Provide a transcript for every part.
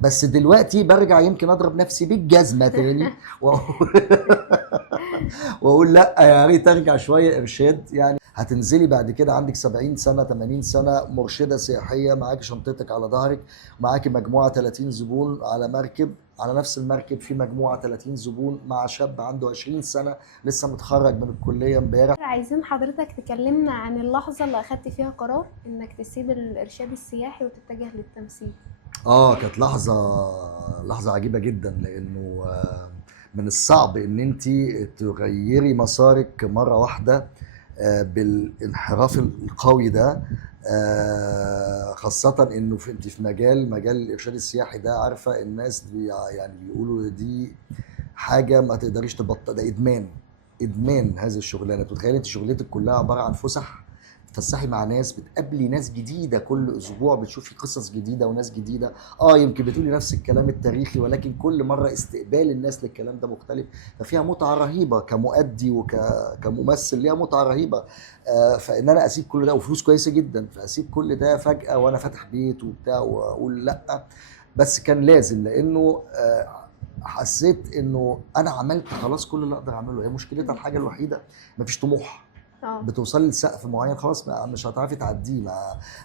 بس دلوقتي برجع يمكن اضرب نفسي بالجزمه تاني واقول واقول لا يا ريت ارجع شويه ارشاد. يعني هتنزلي بعد كده عندك 70 سنه 80 سنه مرشده سياحيه، معاكي شنطتك على ظهرك، معاكي مجموعه 30 زبون على مركب، على نفس المركب في مجموعه 30 زبون مع شاب عنده 20 سنه لسه متخرج من الكليه امبارح. عايزين حضرتك تكلمنا عن اللحظة اللي أخدت فيها قرار إنك تسيب الإرشاد السياحي وتتجه للتمثيل. كانت لحظة عجيبة جدا، لأنه من الصعب إن أنت تغيري مسارك مرة واحدة بالانحراف القوي ده. خاصة إنه أنت في مجال الإرشاد السياحي ده، عارفة الناس يعني بيقولوا دي حاجة ما تقدريش تبطل، ده إدمان هذه الشغلانة. تتخيلي أنت شغلتك كلها عبارة عن فسح، تفسحي مع ناس، بتقابلي ناس جديده كل اسبوع، بتشوفي قصص جديده وناس جديده. يمكن بتقولي نفس الكلام التاريخي، ولكن كل مره استقبال الناس للكلام ده مختلف، ففيها متعه رهيبه كمؤدي كممثل، ليها متعه رهيبه. فان انا اسيب كل ده وفلوس كويسه جدا، فاسيب كل ده فجاه وانا فاتح بيت وبتاع واقول لا. بس كان لازم، لانه حسيت انه انا عملت خلاص كل اللي اقدر اعمله. هي مشكلتها الحاجه الوحيده، مفيش طموح. اه. بتوصلي لسقف معين خلاص مش هتعرفي تعديه.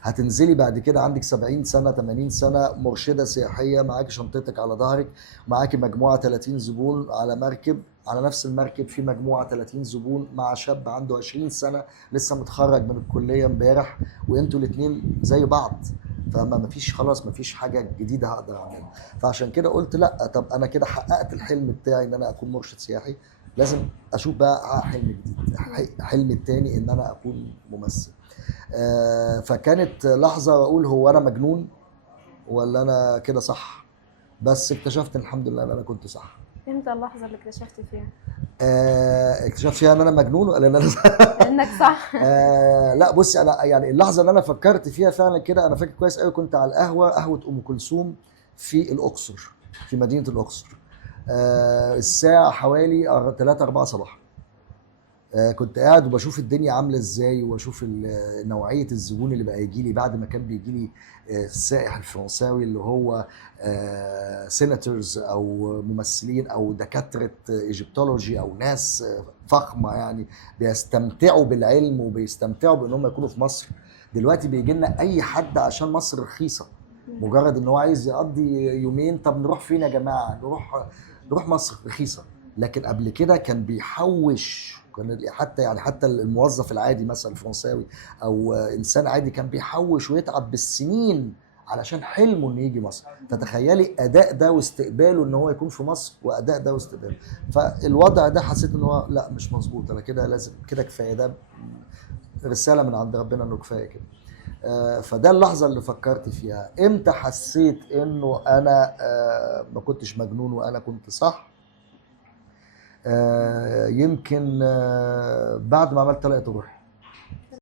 هتنزلي بعد كده عندك 70 سنه 80 سنه مرشده سياحيه، معاكي شنطتك على ظهرك، معاكي مجموعه 30 زبون على مركب، على نفس المركب في مجموعه 30 زبون مع شاب عنده 20 سنه لسه متخرج من الكليه امبارح، وانتوا الاثنين زي بعض. فما مفيش خلاص، مفيش حاجه جديده هقدر اعملها. فعشان كده قلت لا، طب انا كده حققت الحلم بتاعي ان انا اكون مرشد سياحي، لازم اشوف بقى حلم جديد. حلم التاني ان انا اكون ممثل. فكانت لحظه اقول هو انا مجنون ولا انا كده صح؟ بس اكتشفت الحمد لله ان انا كنت صح. امتى اللحظة اللي اكتشفت فيها اكتشفت فيها ان انا مجنون ولا ان انا إنك صح؟ لا بصي، انا يعني اللحظه اللي انا فكرت فيها فعلا كده، انا فاكر كويس قوي، كنت على قهوه ام كلثوم في الاقصر، في مدينه الاقصر. الساعه حوالي 3 4 صباحا. كنت قاعد وبشوف الدنيا عامله ازاي، واشوف نوعيه الزبون اللي بقى يجي لي بعد ما كان بيجي لي السائح الفرنساوي اللي هو سيناتورز او ممثلين او دكاتره ايجيبتولوجي او ناس فخمه، يعني بيستمتعوا بالعلم وبيستمتعوا بان هم يكونوا في مصر. دلوقتي بيجي لنا اي حد عشان مصر رخيصه، مجرد ان هو عايز يقضي يومين. طب نروح فين يا جماعه؟ نروح مصر رخيصه. لكن قبل كده كان بيحوش، كان حتى الموظف العادي مثلا الفرنساوي او انسان عادي كان بيحوش ويتعب بالسنين علشان حلمه انه يجي مصر. فتخيلي اداء ده واستقباله ان هو يكون في مصر، واداء ده واستقباله. فالوضع ده حسيت ان هو لا، مش مظبوط، انا كده لازم كده كفايه، ده رساله من عند ربنا انه كفايه كده. فده اللحظه اللي فكرت فيها. امتى حسيت انه انا ما كنتش مجنون وانا كنت صح؟ يمكن بعد ما عملت طلقة روح.